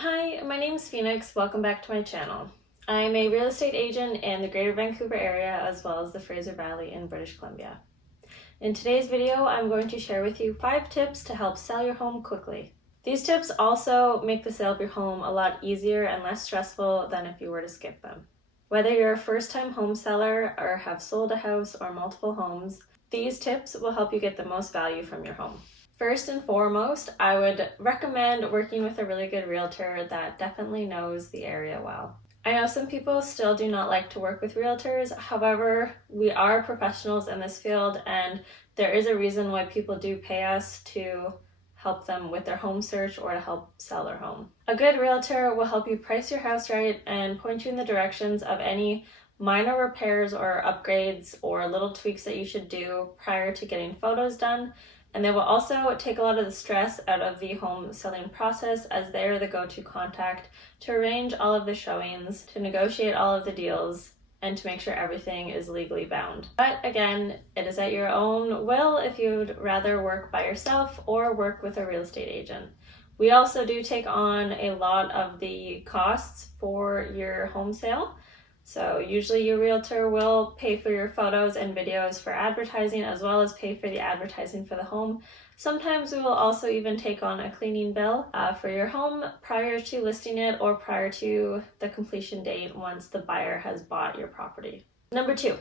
Hi, my name is Phoenix. Welcome back to my channel. I'm a real estate agent in the Greater Vancouver Area as well as the Fraser Valley in British Columbia. In today's video, I'm going to share with you 5 tips to help sell your home quickly. These tips also make the sale of your home a lot easier and less stressful than if you were to skip them. Whether you're a first-time home seller or have sold a house or multiple homes, these tips will help you get the most value from your home. First and foremost, I would recommend working with a really good realtor that definitely knows the area well. I know some people still do not like to work with realtors. However, we are professionals in this field and there is a reason why people do pay us to help them with their home search or to help sell their home. A good realtor will help you price your house right and point you in the directions of any minor repairs or upgrades or little tweaks that you should do prior to getting photos done. And they will also take a lot of the stress out of the home selling process as they are the go-to contact to arrange all of the showings, to negotiate all of the deals, and to make sure everything is legally bound. But again, it is at your own will if you'd rather work by yourself or work with a real estate agent. We also do take on a lot of the costs for your home sale. So usually your realtor will pay for your photos and videos for advertising as well as pay for the advertising for the home. Sometimes we will also even take on a cleaning bill for your home prior to listing it or prior to the completion date once the buyer has bought your property. Number 2,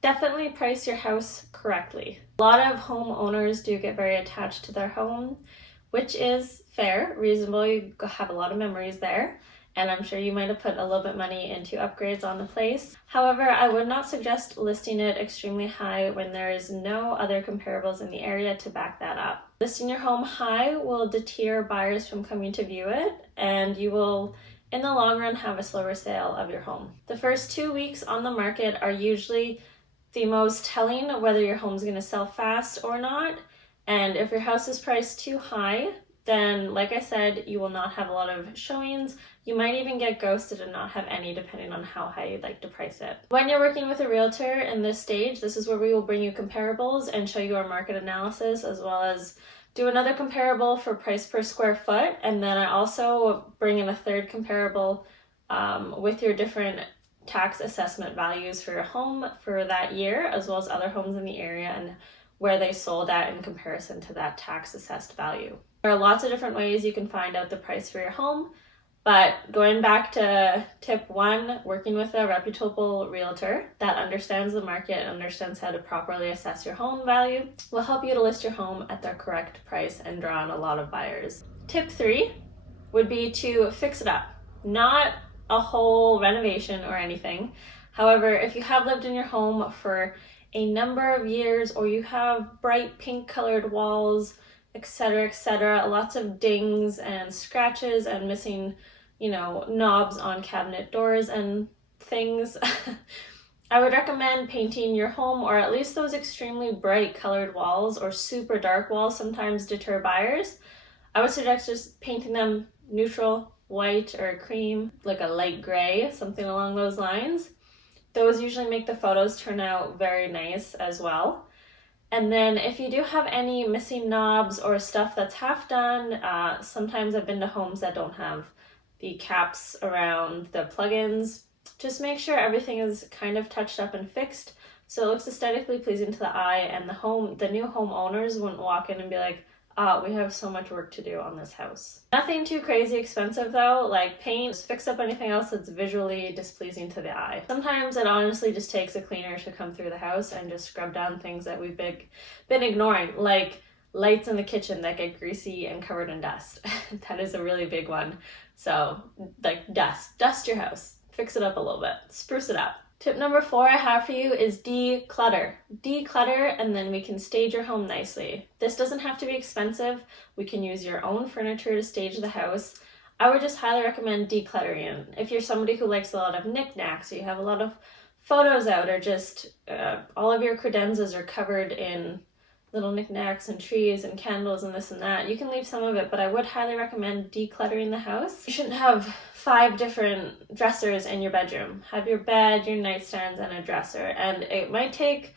definitely price your house correctly. A lot of homeowners do get very attached to their home, which is fair, reasonable. You have a lot of memories there. And I'm sure you might have put a little bit of money into upgrades on the place. However, I would not suggest listing it extremely high when there is no other comparables in the area to back that up. Listing your home high will deter buyers from coming to view it, and you will, in the long run, have a slower sale of your home. The first 2 weeks on the market are usually the most telling whether your home is going to sell fast or not. And if your house is priced too high, then, like I said, you will not have a lot of showings. You might even get ghosted and not have any, depending on how high you'd like to price it. When you're working with a realtor in this stage, this is where we will bring you comparables and show you our market analysis, as well as do another comparable for price per square foot. And then I also bring in a third comparable with your different tax assessment values for your home for that year, as well as other homes in the area and where they sold at in comparison to that tax assessed value. There are lots of different ways you can find out the price for your home, but going back to tip 1, working with a reputable realtor that understands the market and understands how to properly assess your home value will help you to list your home at the correct price and draw in a lot of buyers. Tip 3 would be to fix it up, not a whole renovation or anything. However, if you have lived in your home for a number of years or you have bright pink colored walls, etc., lots of dings and scratches and missing, knobs on cabinet doors and things, I would recommend painting your home, or at least those extremely bright colored walls or super dark walls sometimes deter buyers. I would suggest just painting them neutral, white or cream, like a light gray, something along those lines. Those usually make the photos turn out very nice as well. And then if you do have any missing knobs or stuff that's half done, sometimes I've been to homes that don't have the caps around the plugins. Just make sure everything is kind of touched up and fixed so it looks aesthetically pleasing to the eye, and the new homeowners wouldn't walk in and be like, we have so much work to do on this house. Nothing too crazy expensive though, like paint, just fix up anything else that's visually displeasing to the eye. Sometimes it honestly just takes a cleaner to come through the house and just scrub down things that we've been ignoring, like lights in the kitchen that get greasy and covered in dust. That is a really big one. So like dust your house, fix it up a little bit, spruce it up. Tip number 4 I have for you is declutter. Declutter, and then we can stage your home nicely. This doesn't have to be expensive. We can use your own furniture to stage the house. I would just highly recommend decluttering. If you're somebody who likes a lot of knickknacks, or you have a lot of photos out, or just all of your credenzas are covered in little knickknacks and trees and candles and this and that, you can leave some of it, but I would highly recommend decluttering the house. You shouldn't have 5 different dressers in your bedroom. Have your bed, your nightstands, and a dresser. And it might take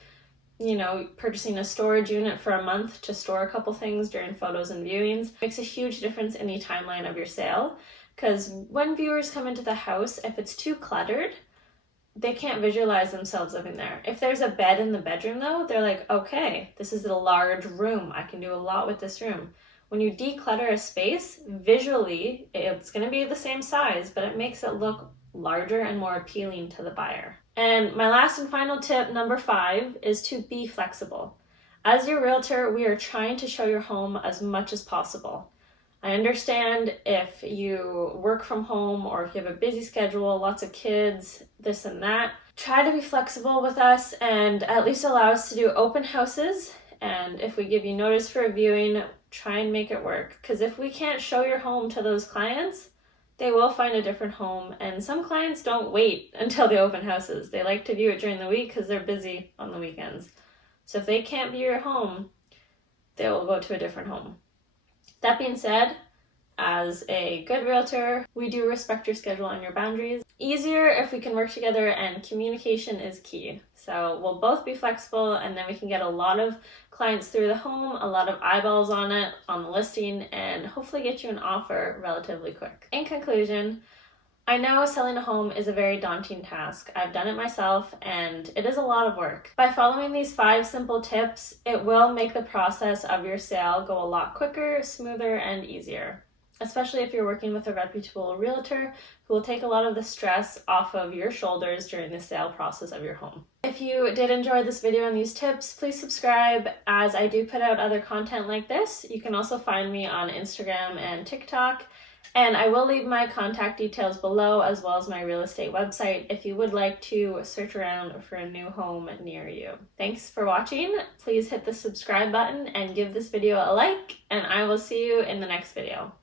purchasing a storage unit for a month to store a couple things during photos and viewings makes a huge difference in the timeline of your sale. Because when viewers come into the house, if it's too cluttered, they can't visualize themselves living there. If there's a bed in the bedroom though, they're like, okay, this is a large room. I can do a lot with this room. When you declutter a space, visually, it's going to be the same size, but it makes it look larger and more appealing to the buyer. And my last and final tip, number 5, is to be flexible. As your realtor, we are trying to show your home as much as possible. I understand if you work from home or if you have a busy schedule, lots of kids, this and that. Try to be flexible with us and at least allow us to do open houses. And if we give you notice for a viewing, try and make it work. Because if we can't show your home to those clients, they will find a different home. And some clients don't wait until the open houses. They like to view it during the week because they're busy on the weekends. So if they can't view your home, they will go to a different home. That being said, as a good realtor, we do respect your schedule and your boundaries. Easier if we can work together, and communication is key. So we'll both be flexible, and then we can get a lot of clients through the home, a lot of eyeballs on it, on the listing, and hopefully get you an offer relatively quick. In conclusion, I know selling a home is a very daunting task. I've done it myself and it is a lot of work. By following these 5 simple tips, it will make the process of your sale go a lot quicker, smoother, and easier. Especially if you're working with a reputable realtor who will take a lot of the stress off of your shoulders during the sale process of your home. If you did enjoy this video and these tips, please subscribe, as I do put out other content like this. You can also find me on Instagram and TikTok. And I will leave my contact details below, as well as my real estate website, if you would like to search around for a new home near you. Thanks for watching. Please hit the subscribe button and give this video a like, and I will see you in the next video.